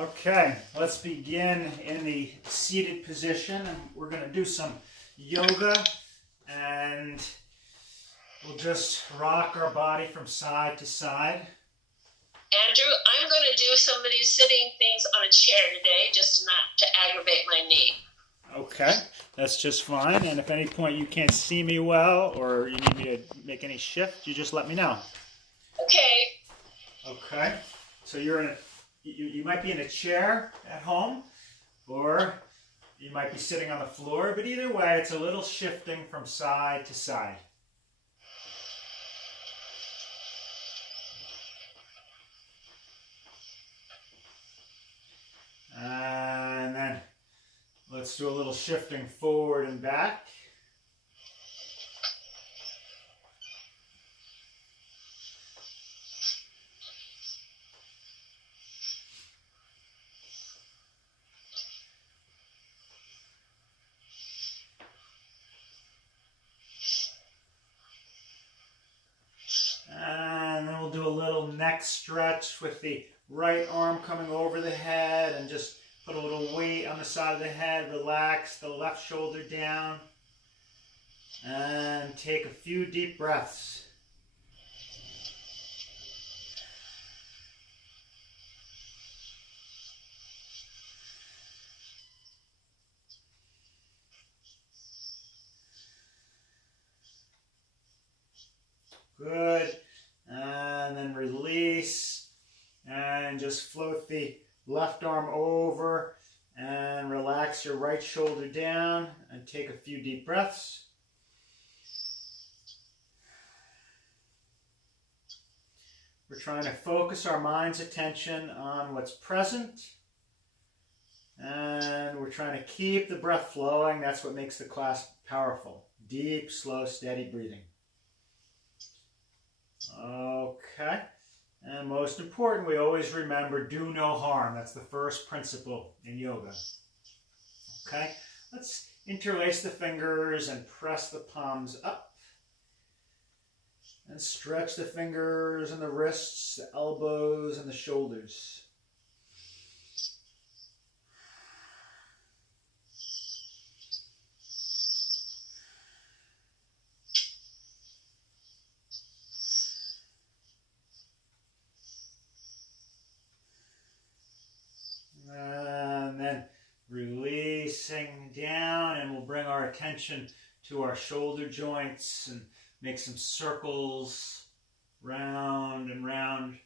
Okay, let's begin in the seated position, and we're going to do some yoga, and we'll just rock our body from side to side. Andrew, I'm going to do some of these sitting things on a chair today, just not to aggravate my knee. Okay, that's just fine, and if at any point you can't see me well, or you need me to make any shift, you just let me know. Okay. Okay, so you're in a you might be in a chair at home, or you might be sitting on the floor, but either way, it's a little shifting from side to side. And then let's do a little shifting forward and back. And then we'll do a little neck stretch with the right arm coming over the head, and just put a little weight on the side of the head. Relax the left shoulder down. And take a few deep breaths. Good. And then release. And just float the left arm over and relax your right shoulder down and take a few deep breaths. We're trying to focus our mind's attention on what's present. And we're trying to keep the breath flowing. That's what makes the class powerful. Deep, slow, steady breathing. Okay. And most important, we always remember, do no harm. That's the first principle in yoga. Okay. Let's interlace the fingers and press the palms up. And stretch the fingers and the wrists, the elbows and the shoulders. And then releasing down, and we'll bring our attention to our shoulder joints and make some circles round and round.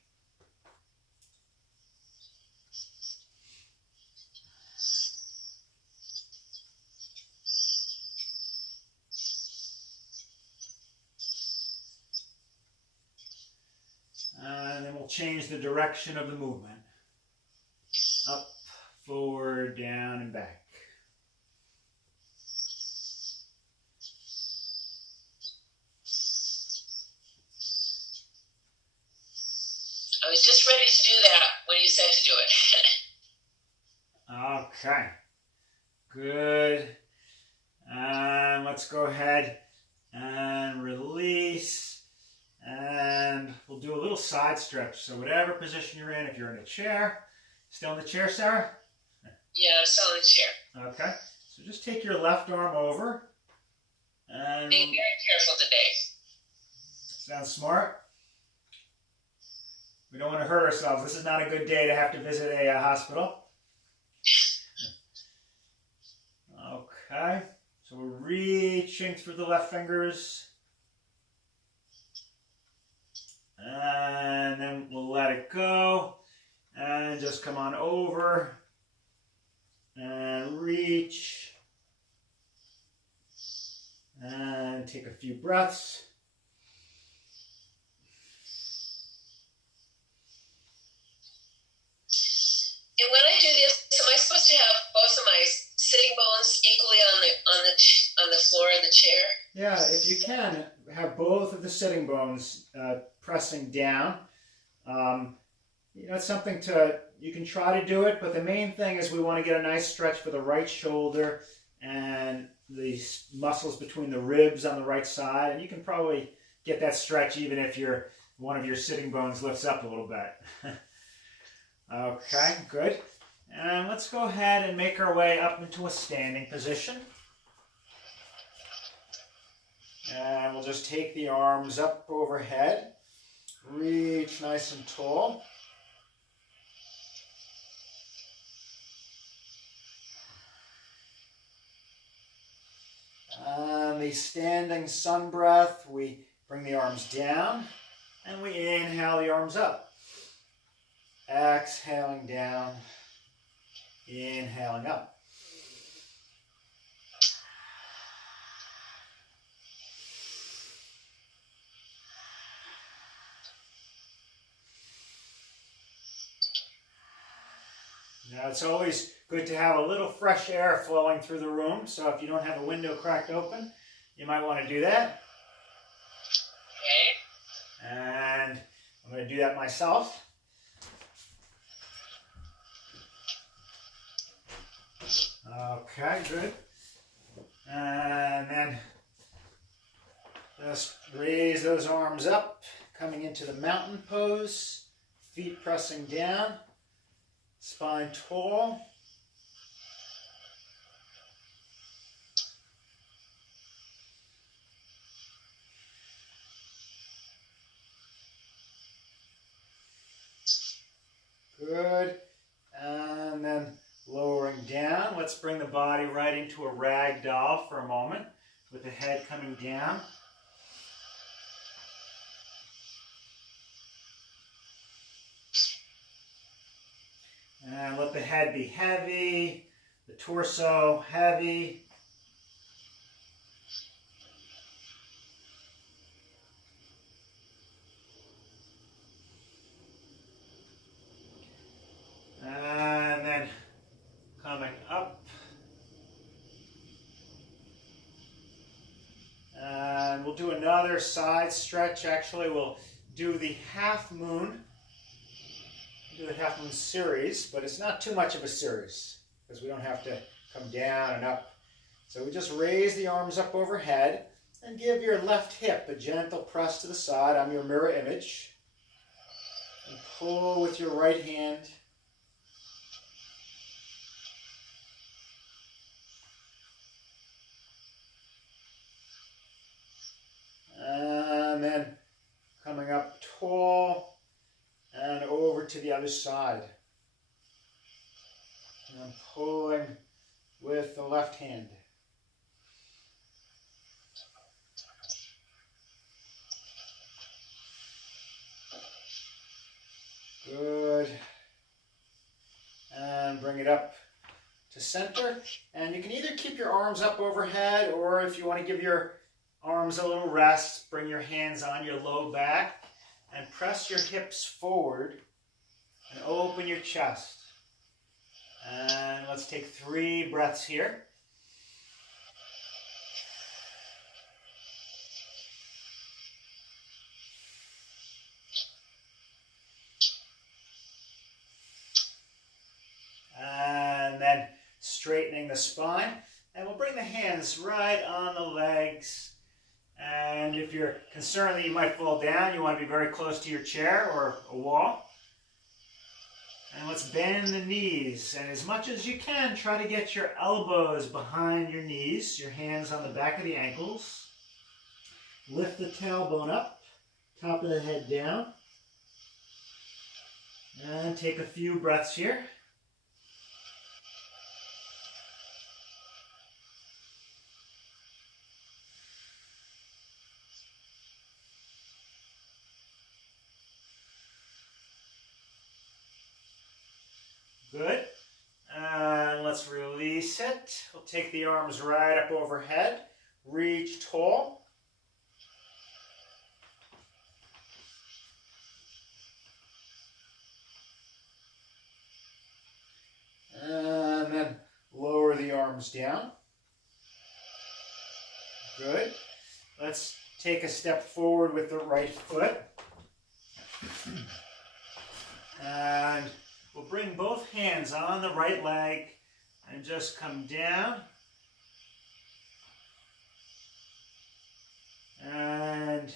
And then we'll change the direction of the movement. Up, forward, down, and back. I was just ready to do that when you said to do it. Okay. Good. And let's go ahead and release. And we'll do a little side stretch. So whatever position you're in, if you're in a chair, still in the chair, Sarah? Yeah, I'm still in the chair. Okay. So just take your left arm over. And being very careful today. Sounds smart. We don't want to hurt ourselves. This is not a good day to have to visit a hospital. Okay. So we're reaching through the left fingers. And then we'll let it go. And just come on over. And reach. And take a few breaths. And when I do this, am I supposed to have both of my sitting bones equally on the floor of the chair? Yeah, if you can, have both of the sitting bones pressing down. It's something you can try to do it, but the main thing is we want to get a nice stretch for the right shoulder and the muscles between the ribs on the right side. And you can probably get that stretch even if one of your sitting bones lifts up a little bit. Okay, good. And let's go ahead and make our way up into a standing position. And we'll just take the arms up overhead. Reach nice and tall. And the standing sun breath, we bring the arms down and we inhale the arms up. Exhaling down, inhaling up. Now it's always good to have a little fresh air flowing through the room, so if you don't have a window cracked open, you might want to do that. Okay. And I'm going to do that myself. Okay, good. And then just raise those arms up, coming into the mountain pose, feet pressing down, spine tall. Good. And then lowering down. Let's bring the body right into a rag doll for a moment with the head coming down. And let the head be heavy, the torso heavy. And then coming up. And we'll do another side stretch. Actually, we'll do the half moon. Do the half moon series, but it's not too much of a series because we don't have to come down and up. So we just raise the arms up overhead and give your left hip a gentle press to the side on your mirror image. And pull with your right hand. And then coming up tall. And over to the other side. And I'm pulling with the left hand. Good. And bring it up to center. And you can either keep your arms up overhead, or if you want to give your arms a little rest, bring your hands on your low back. And press your hips forward and open your chest. And let's take 3 breaths here. And then straightening the spine. And we'll bring the hands right on the legs. And if you're concerned that you might fall down, you want to be very close to your chair or a wall. And let's bend the knees. And as much as you can, try to get your elbows behind your knees, your hands on the back of the ankles. Lift the tailbone up, top of the head down. And take a few breaths here. Good. And let's release it. We'll take the arms right up overhead. Reach tall. And then lower the arms down. Good. Let's take a step forward with the right foot. And we'll bring both hands on the right leg and just come down. And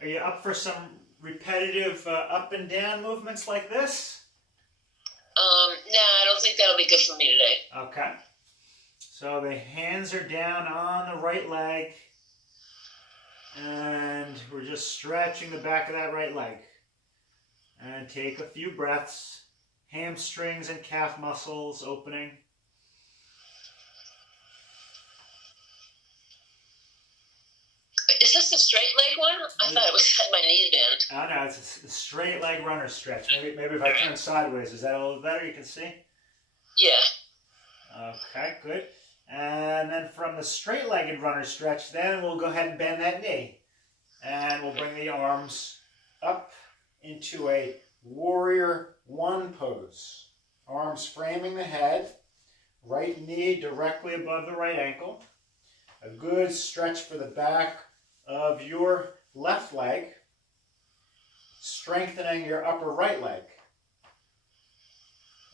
are you up for some repetitive up and down movements like this? Nah, I don't think that'll be good for me today. Okay. So the hands are down on the right leg. And we're just stretching the back of that right leg. And take a few breaths. Hamstrings and calf muscles opening. Is this the straight leg one? I thought it was had my knee bent. Oh no, it's a straight leg runner stretch. Maybe if I turn sideways, is that a little better? You can see? Yeah. Okay, good. And then from the straight-legged runner stretch, then we'll go ahead and bend that knee. And we'll bring the arms up into a warrior one pose. Arms framing the head, right knee directly above the right ankle. A good stretch for the back of your left leg, strengthening your upper right leg.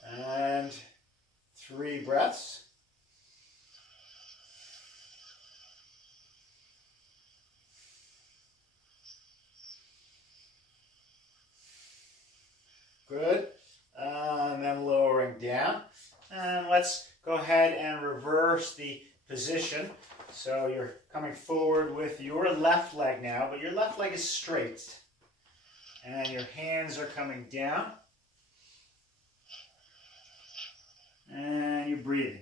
And 3 breaths. Good. And then lowering down. And let's go ahead and reverse the position. So you're coming forward with your left leg now, but your left leg is straight. And your hands are coming down. And you're breathing.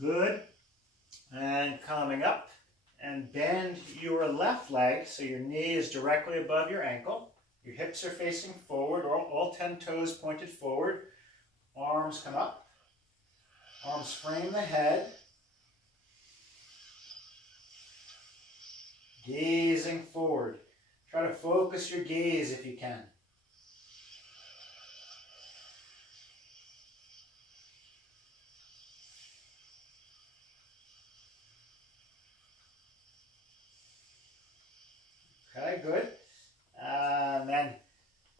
Good. And coming up, and bend your left leg so your knee is directly above your ankle. Your hips are facing forward, all 10 toes pointed forward. Arms come up. Arms frame the head. Gazing forward. Try to focus your gaze if you can. Okay, good. And then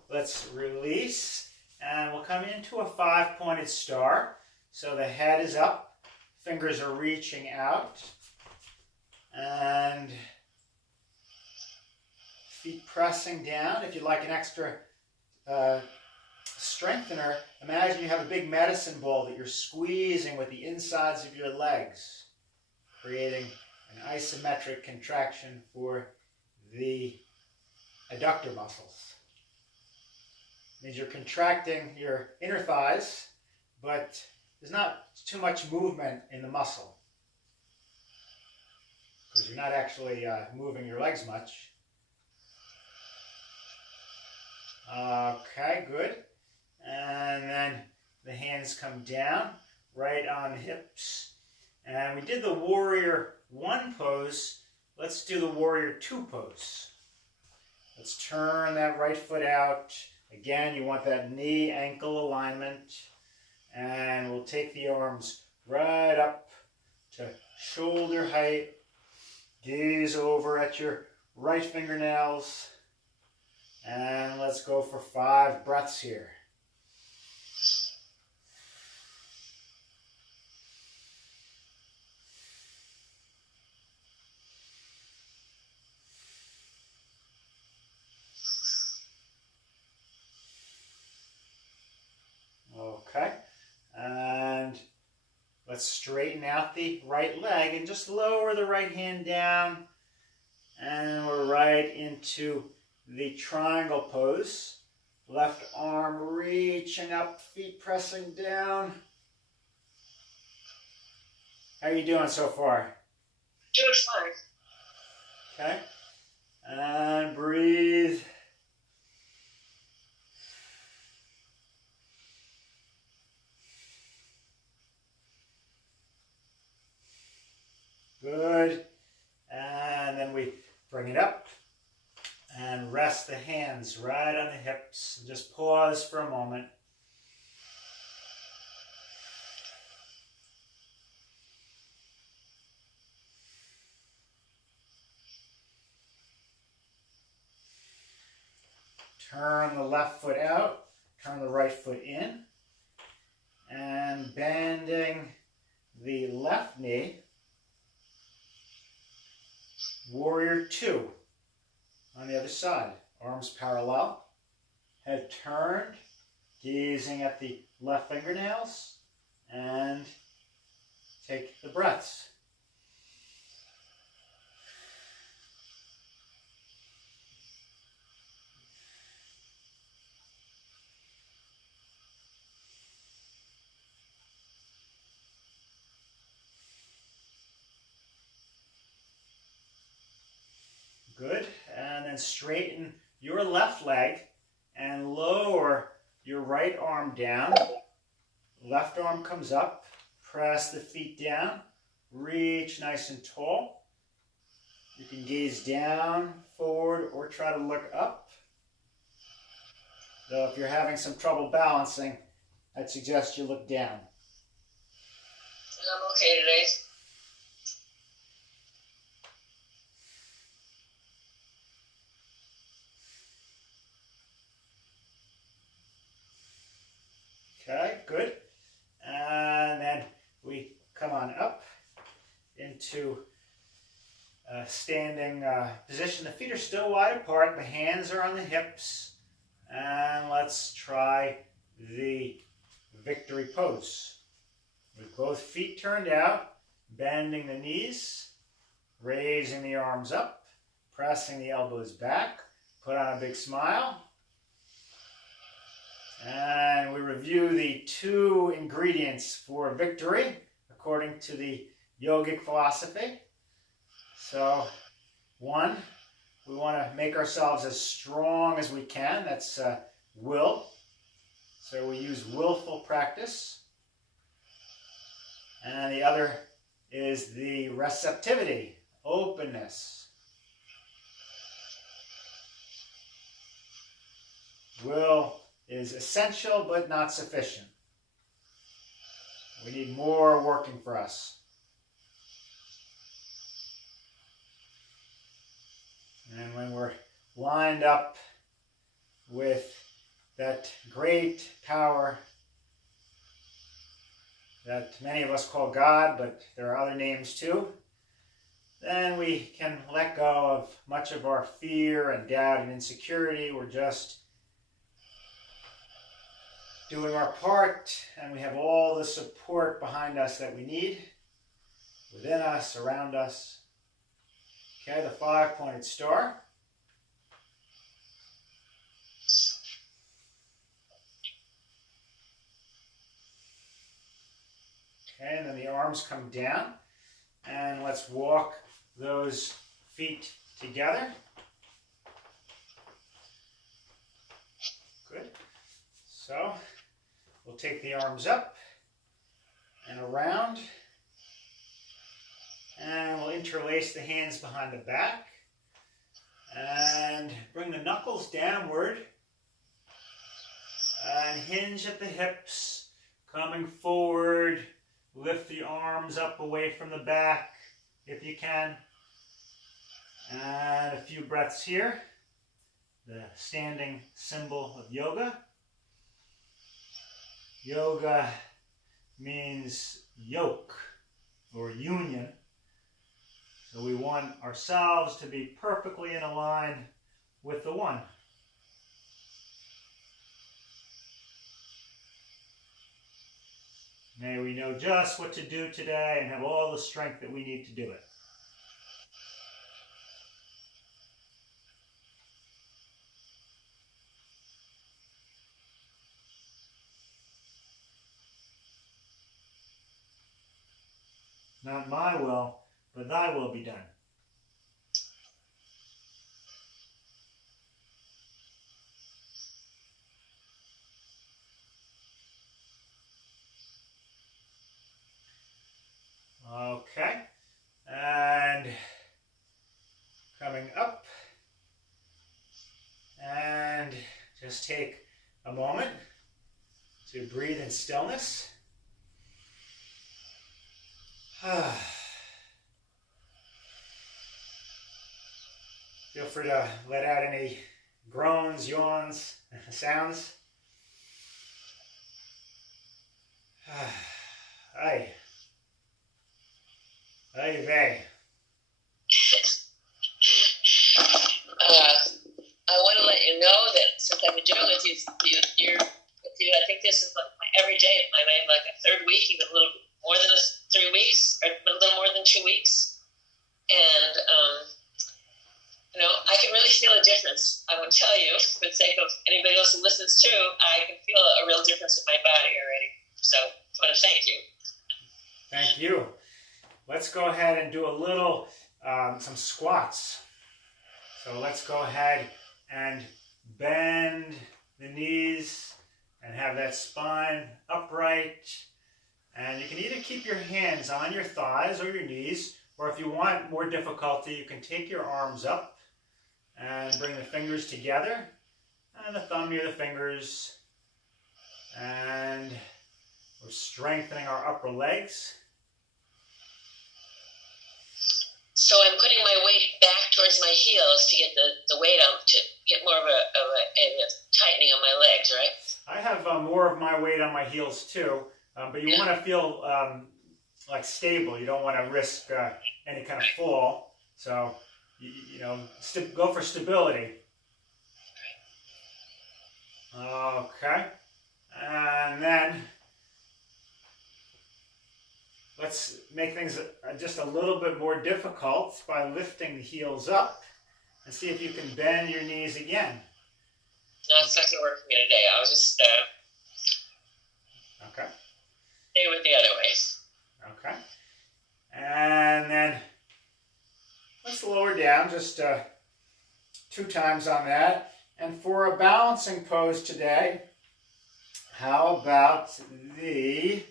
let's release. And we'll come into a 5-pointed star. So the head is up. Fingers are reaching out. And feet pressing down. If you'd like an extra strengthener, imagine you have a big medicine ball that you're squeezing with the insides of your legs, creating an isometric contraction for the adductor muscles. It means you're contracting your inner thighs, but there's not too much movement in the muscle because you're not actually moving your legs much. Okay, good. And then the hands come down, right on the hips. And we did the warrior one pose. Let's do the warrior two pose. Let's turn that right foot out. Again, you want that knee-ankle alignment. And we'll take the arms right up to shoulder height. Gaze over at your right fingernails. And let's go for 5 breaths here. Okay, and let's straighten out the right leg and just lower the right hand down. And we're right into the triangle pose. Left arm reaching up, feet pressing down. How are you doing so far? Doing fine. Okay, and breathe. Good. And then we bring it up and rest the hands right on the hips. And just pause for a moment. Turn the left foot out, turn the right foot in, and bending the left knee. Warrior two on the other side. Arms parallel, head turned, gazing at the left fingernails, and take the breaths. Good. And then straighten your left leg and lower your right arm down. Left arm comes up. Press the feet down. Reach nice and tall. You can gaze down, forward, or try to look up. Though if you're having some trouble balancing, I'd suggest you look down. I'm okay today. Okay, good. And then we come on up into a standing position. The feet are still wide apart. The hands are on the hips. And let's try the victory pose. With both feet turned out, bending the knees, raising the arms up, pressing the elbows back, put on a big smile. And we review the 2 ingredients for victory according to the yogic philosophy. So, 1, we want to make ourselves as strong as we can. That's will. So we use willful practice. And the other is the receptivity, openness. Will is essential but not sufficient. We need more working for us. And when we're lined up with that great power that many of us call God, but there are other names too, then we can let go of much of our fear and doubt and insecurity. We're just doing our part, and we have all the support behind us that we need, within us, around us. Okay, the 5-pointed star. Okay, and then the arms come down, and let's walk those feet together. Good. So, we'll take the arms up and around, and we'll interlace the hands behind the back, and bring the knuckles downward, and hinge at the hips, coming forward. Lift the arms up away from the back if you can. And a few breaths here. The standing symbol of yoga. Yoga means yoke or union. So we want ourselves to be perfectly in line with the one. May we know just what to do today and have all the strength that we need to do it. Not my will, but thy will be done. Okay, and coming up, and just take a moment to breathe in stillness. Feel free to let out any groans, yawns, sounds. Ay. Ay vey. I want to let you know that since I've been doing it with you, I think this is like my everyday. I'm like a third week, even a little more than 3 weeks, or a little more than 2 weeks, and I can really feel a difference. I will tell you, for the sake of anybody else who listens too, I can feel a real difference in my body already. So I want to thank you. Thank you. Let's go ahead and do a little, some squats. So let's go ahead and bend the knees and have that spine upright. And you can either keep your hands on your thighs or your knees, or if you want more difficulty, you can take your arms up and bring the fingers together and the thumb near the fingers. And we're strengthening our upper legs. So I'm putting my weight back towards my heels to get the weight up, to get more of a tightening on my legs, right? I have more of my weight on my heels too, but you want to feel like stable. You don't want to risk any kind of fall. So, go for stability. Okay. And then let's make things just a little bit more difficult by lifting the heels up and see if you can bend your knees again. No, it's not going to work for me today. I'll just okay. Stay with the other way. Okay. And then let's lower down just 2 times on that. And for a balancing pose today, how about the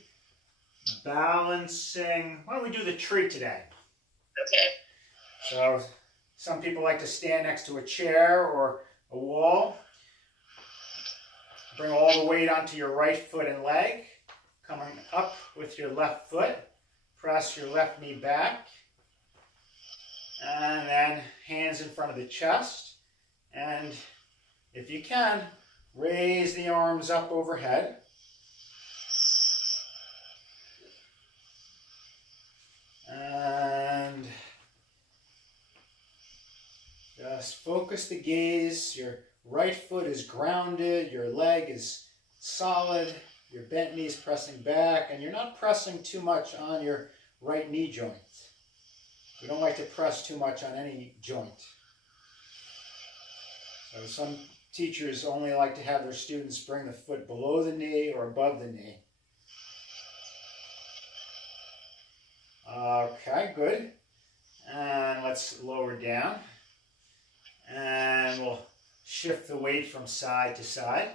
balancing, why don't we do the tree today? Okay. So some people like to stand next to a chair or a wall. Bring all the weight onto your right foot and leg. Coming up with your left foot. Press your left knee back. And then hands in front of the chest. And if you can, raise the arms up overhead. And just focus the gaze. Your right foot is grounded, your leg is solid, your bent knees pressing back, and you're not pressing too much on your right knee joint. We don't like to press too much on any joint. So some teachers only like to have their students bring the foot below the knee or above the knee. Okay, good. And let's lower down. And we'll shift the weight from side to side.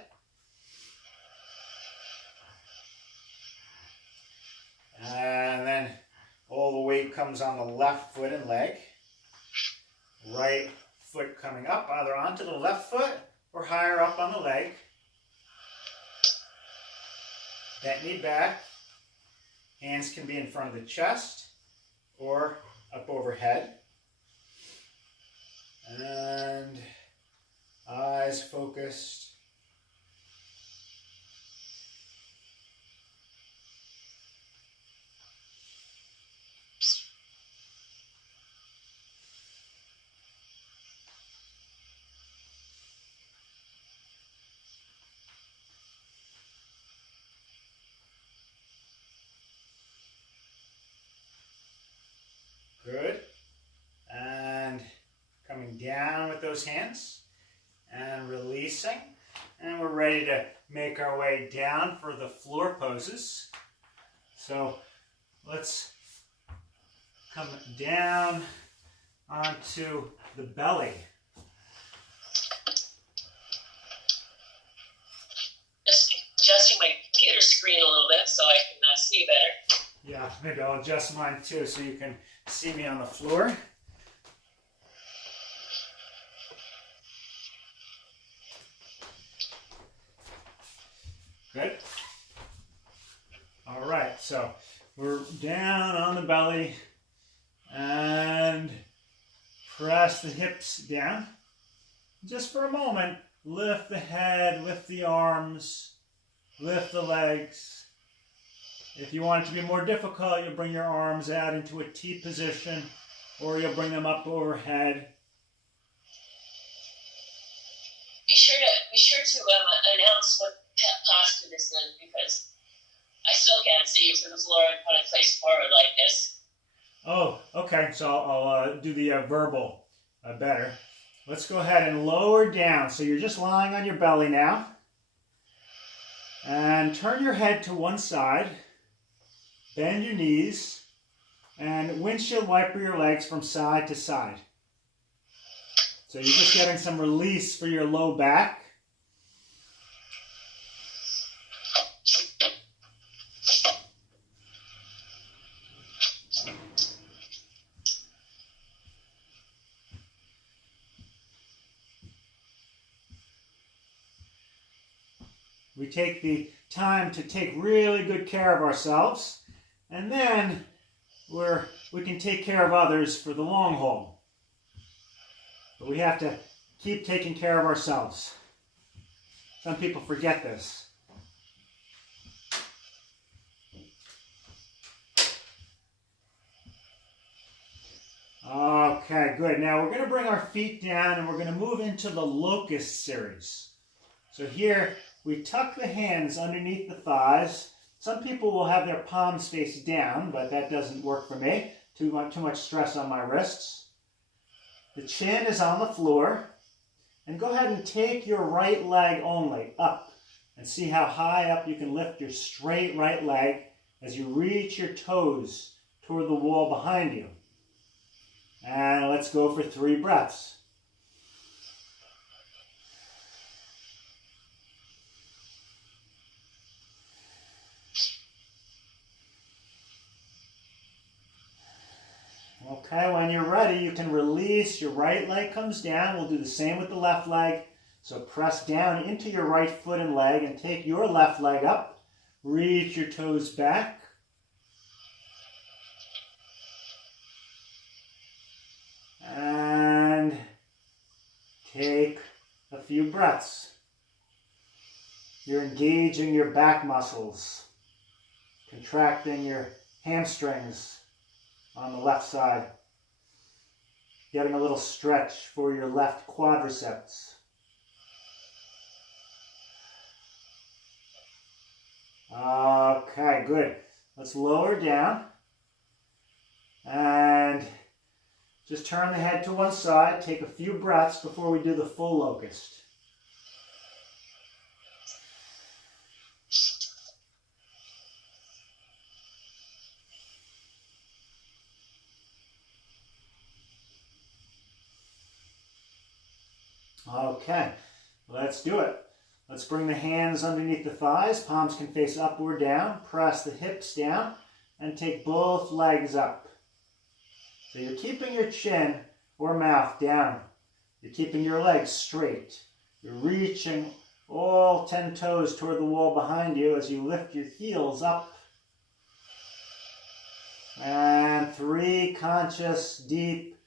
And then all the weight comes on the left foot and leg. Right foot coming up, either onto the left foot or higher up on the leg. Bent knee back. Hands can be in front of the chest or up overhead. And eyes focused. Good. And coming down with those hands and releasing. And we're ready to make our way down for the floor poses. So let's come down onto the belly. Just adjusting my computer screen a little bit so I can see better. Yeah, maybe I'll adjust mine too so you can see me on the floor. Good. All right, so we're down on the belly and press the hips down Just for a moment, lift the head, lift the arms, lift the legs. If you want it to be more difficult, you'll bring your arms out into a T position, or you'll bring them up overhead. Be sure to announce what posture this is, because I still can't see you from the floor when I face forward like this. Oh, okay. So I'll do the verbal better. Let's go ahead and lower down. So you're just lying on your belly now. And turn your head to one side. Bend your knees. And windshield wiper your legs from side to side. So you're just getting some release for your low back. We take the time to take really good care of ourselves, and then we can take care of others for the long haul. But we have to keep taking care of ourselves. Some people forget this. Okay, good. Now we're going to bring our feet down and we're going to move into the locust series. So here we tuck the hands underneath the thighs. Some people will have their palms face down, but that doesn't work for me. Too much stress on my wrists. The chin is on the floor. And go ahead and take your right leg only up. And see how high up you can lift your straight right leg as you reach your toes toward the wall behind you. And let's go for 3 breaths. Okay, when you're ready, you can release. Your right leg comes down. We'll do the same with the left leg. So press down into your right foot and leg and take your left leg up. Reach your toes back. And take a few breaths. You're engaging your back muscles, contracting your hamstrings on the left side, getting a little stretch for your left quadriceps. Okay, good. Let's lower down and just turn the head to one side. Take a few breaths before we do the full locust. Okay, let's do it. Let's bring the hands underneath the thighs. Palms can face up or down. Press the hips down and take both legs up. So you're keeping your chin or mouth down. You're keeping your legs straight. You're reaching all 10 toes toward the wall behind you as you lift your heels up. And 3 conscious, deep,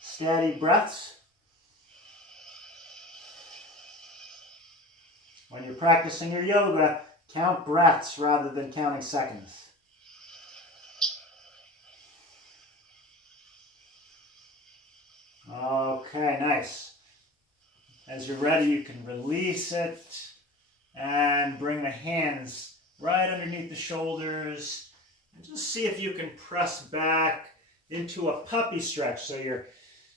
steady breaths. When you're practicing your yoga, count breaths rather than counting seconds. Okay, nice. As you're ready, you can release it and bring the hands right underneath the shoulders. And just see if you can press back into a puppy stretch. So you're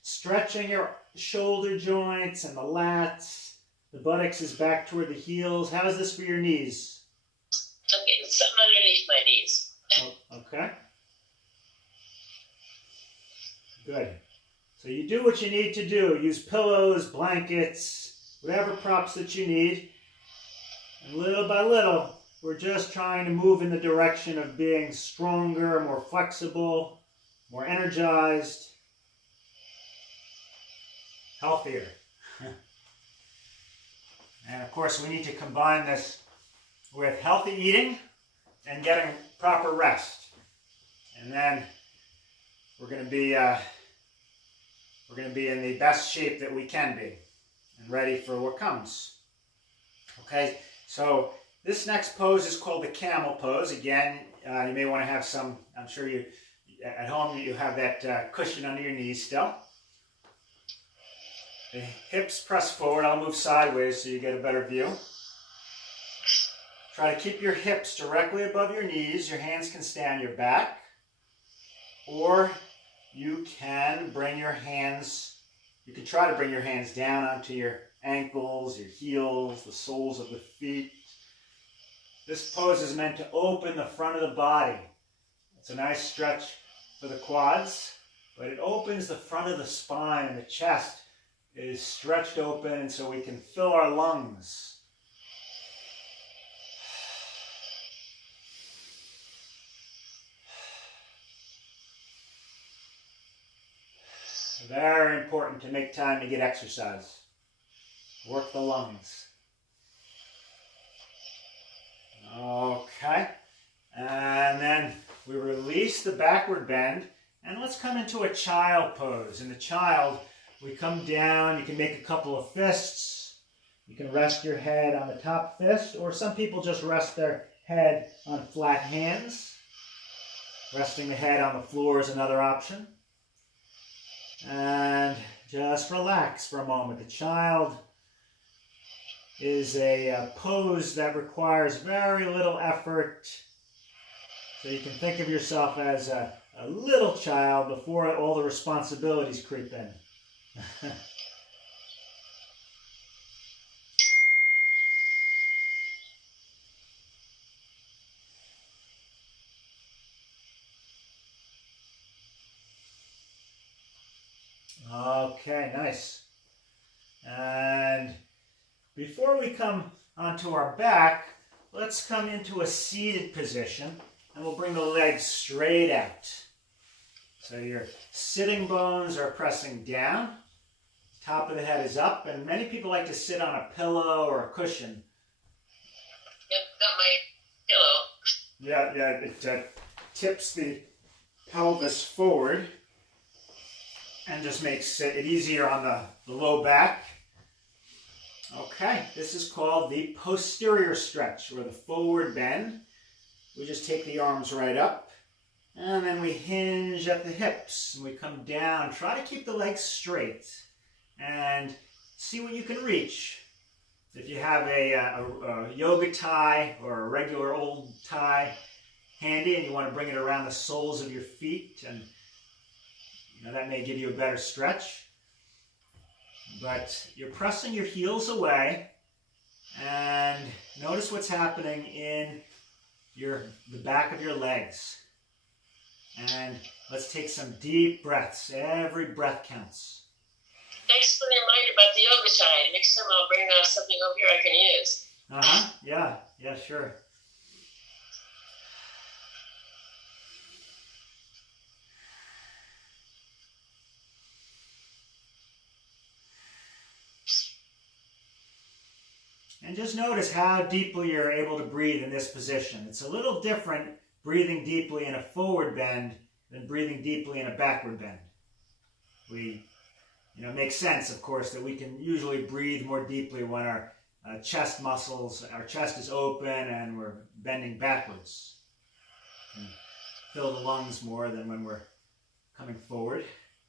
stretching your shoulder joints and the lats. The buttocks is back toward the heels. How is this for your knees? I'm getting something underneath my knees. Okay. Good. So you do what you need to do. Use pillows, blankets, whatever props that you need. And little by little, we're just trying to move in the direction of being stronger, more flexible, more energized, healthier. And of course, we need to combine this with healthy eating and getting proper rest. And then we're going to be in the best shape that we can be. and ready for what comes. Okay, so this next pose is called the camel pose. Again, you may want to have some, I'm sure you, at home you have that cushion under your knees still. The hips press forward. I'll move sideways so you get a better view. Try to keep your hips directly above your knees. Your hands can stay on your back. Or you can bring your hands, you can try to bring your hands down onto your ankles, your heels, the soles of the feet. This pose is meant to open the front of the body. It's a nice stretch for the quads, but it opens the front of the spine, and the chest is stretched open, and so we can fill our lungs. Very important to make time to get exercise. Work the lungs. Okay. And then we release the backward bend. And let's come into a child pose. In the child, we come down. You can make a couple of fists. You can rest your head on the top fist. Or some people just rest their head on flat hands. Resting the head on the floor is another option. And just relax for a moment. The child is a pose that requires very little effort. So you can think of yourself as a little child before all the responsibilities creep in. Okay, nice. And before we come onto our back, let's come into a seated position, and we'll bring the legs straight out. So your sitting bones are pressing down, top of the head is up, and many people like to sit on a pillow or a cushion. Yep, got my pillow. Yeah, it tips the pelvis forward and just makes it easier on the low back. Okay, this is called the posterior stretch, or the forward bend. We just take the arms right up, and then we hinge at the hips, and we come down. Try to keep the legs straight, and see what you can reach. If you have a yoga tie or a regular old tie handy, and you want to bring it around the soles of your feet, and that may give you a better stretch. But you're pressing your heels away, and notice what's happening in the back of your legs. And let's take some deep breaths. Every breath counts. Thanks for the reminder about the yoga tie. Next time I'll bring something over here I can use. Yeah, sure. And just notice how deeply you're able to breathe in this position. It's a little different breathing deeply in a forward bend than breathing deeply in a backward bend. It makes sense, of course, that we can usually breathe more deeply when our chest muscles, our chest is open and we're bending backwards. And fill the lungs more than when we're coming forward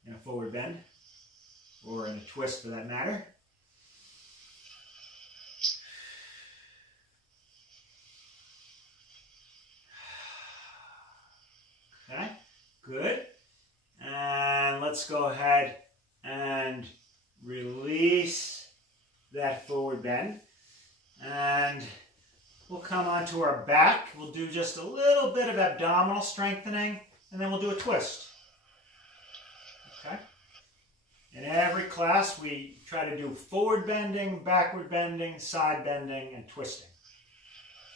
in a forward bend, or in a twist for that matter. Okay, good. And let's go ahead and release that forward bend. And we'll come onto our back. We'll do just a little bit of abdominal strengthening, and then we'll do a twist. Okay? In every class, we try to do forward bending, backward bending, side bending, and twisting.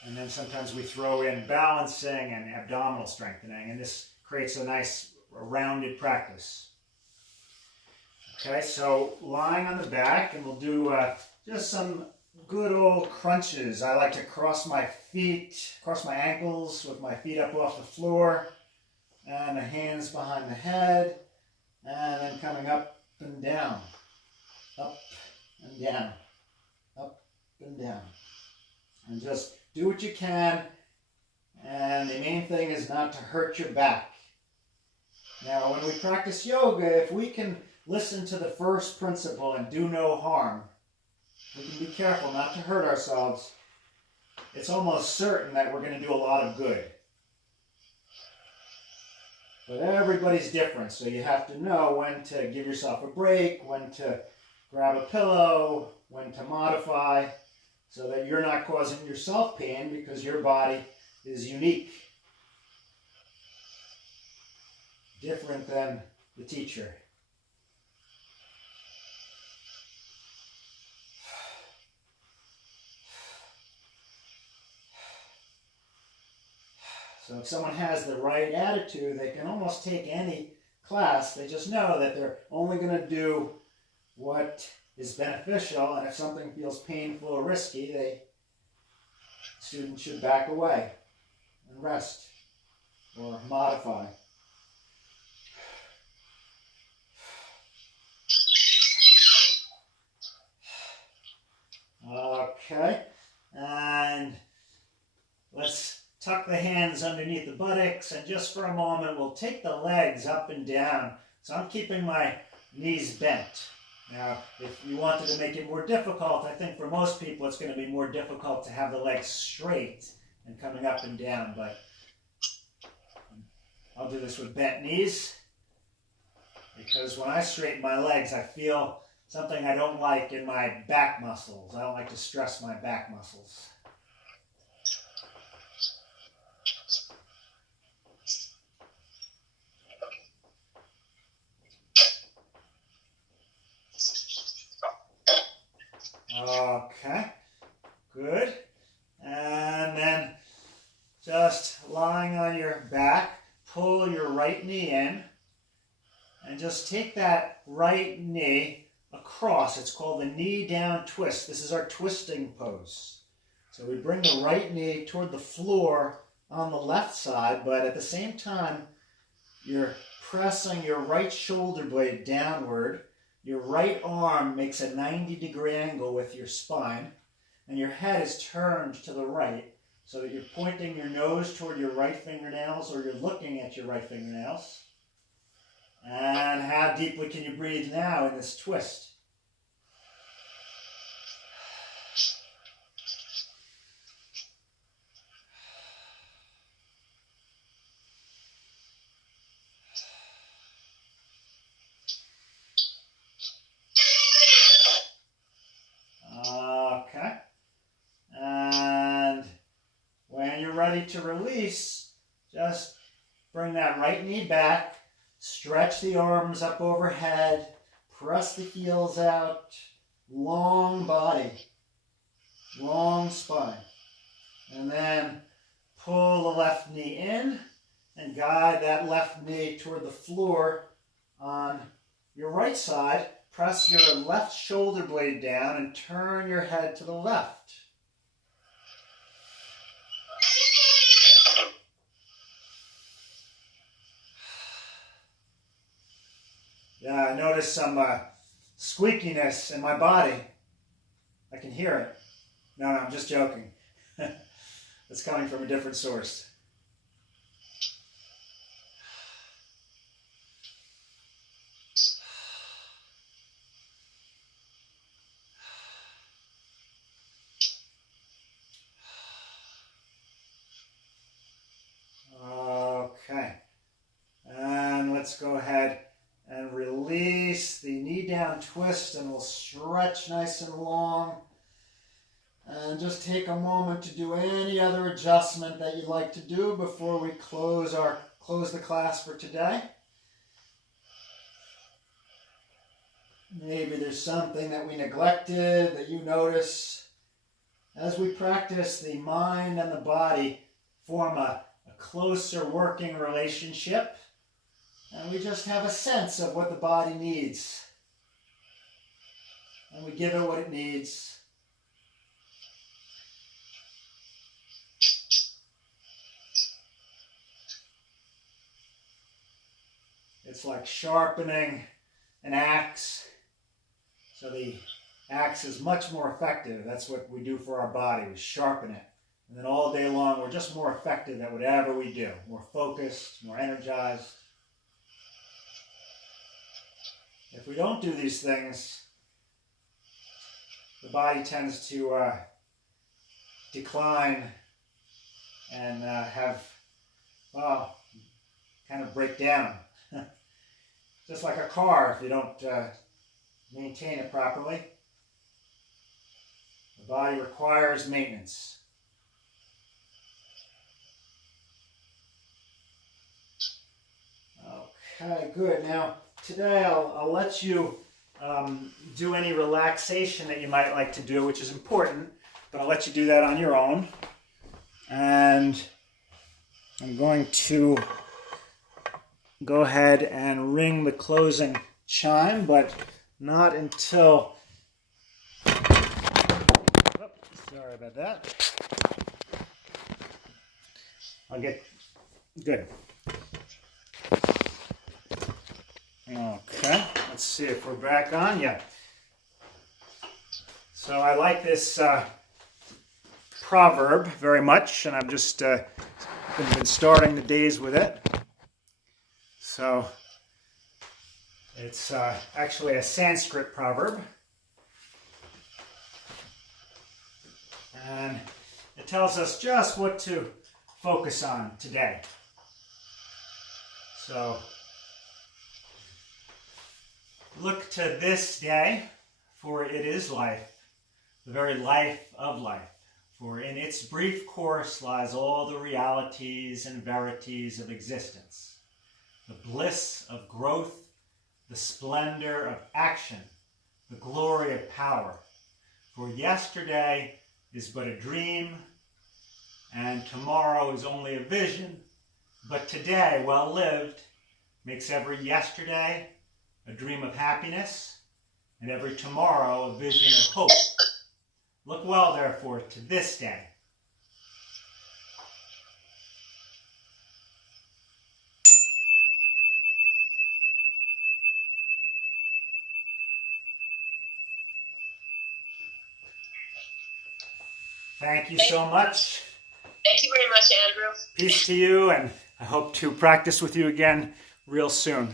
And then sometimes we throw in balancing and abdominal strengthening, and this creates a nice rounded practice. Okay, so lying on the back, and we'll do just some good old crunches. I like to cross my ankles with my feet up off the floor, and the hands behind the head, and then coming up and down, up and down, up and down. And just do what you can. And the main thing is not to hurt your back. Now, when we practice yoga, if we can listen to the first principle and do no harm, we can be careful not to hurt ourselves. It's almost certain that we're going to do a lot of good. But everybody's different, so you have to know when to give yourself a break, when to grab a pillow, when to modify, so that you're not causing yourself pain because your body is unique. Different than the teacher. So if someone has the right attitude, they can almost take any class. They just know that they're only going to do what is beneficial, and if something feels painful or risky, the student should back away and rest or modify. Okay, and let's tuck the hands underneath the buttocks, and just for a moment we'll take the legs up and down. So I'm keeping my knees bent. Now, if you wanted to make it more difficult, I think for most people it's going to be more difficult to have the legs straight and coming up and down, but I'll do this with bent knees, because when I straighten my legs, I feel something I don't like in my back muscles. I don't like to stress my back muscles. Okay, good. And then just lying on your back, pull your right knee in, and just take that right knee across. It's called the knee down twist. This is our twisting pose. So we bring the right knee toward the floor on the left side, but at the same time, you're pressing your right shoulder blade downward. Your right arm makes a 90-degree angle with your spine, and your head is turned to the right, so that you're pointing your nose toward your right fingernails, or you're looking at your right fingernails. And how deeply can you breathe now in this twist? Okay. And when you're ready to release, just bring that right knee back. Stretch the arms up overhead, press the heels out, long body, long spine. And then pull the left knee in and guide that left knee toward the floor on your right side. Press your left shoulder blade down and turn your head to the left. Yeah, I noticed some squeakiness in my body. I can hear it. No, I'm just joking. It's coming from a different source. Okay. And let's go ahead and release the knee down twist, and we'll stretch nice and long. And just take a moment to do any other adjustment that you'd like to do before we close the class for today. Maybe there's something that we neglected that you notice. As we practice, the mind and the body form a closer working relationship. And we just have a sense of what the body needs. And we give it what it needs. It's like sharpening an axe. So the axe is much more effective. That's what we do for our body. We sharpen it. And then all day long, we're just more effective at whatever we do. More focused, more energized. If we don't do these things, the body tends to decline and kind of break down. Just like a car, if you don't maintain it properly. The body requires maintenance. Okay, good. Now, today I'll let you do any relaxation that you might like to do, which is important, but I'll let you do that on your own. And I'm going to go ahead and ring the closing chime, but not until... Oh, sorry about that. I'll get... Good. Okay, let's see if we're back on. Yeah. So I like this proverb very much, and I've just been starting the days with it. So it's actually a Sanskrit proverb, and it tells us just what to focus on today. So look to this day, for it is life, the very life of life. For in its brief course lies all the realities and verities of existence, the bliss of growth, the splendor of action, the glory of power. For yesterday is but a dream, and tomorrow is only a vision, but today, well lived, makes every yesterday a dream of happiness, and every tomorrow a vision of hope. Look well, therefore, to this day. Thank you so much. Thank you very much, Andrew. Peace to you, and I hope to practice with you again real soon.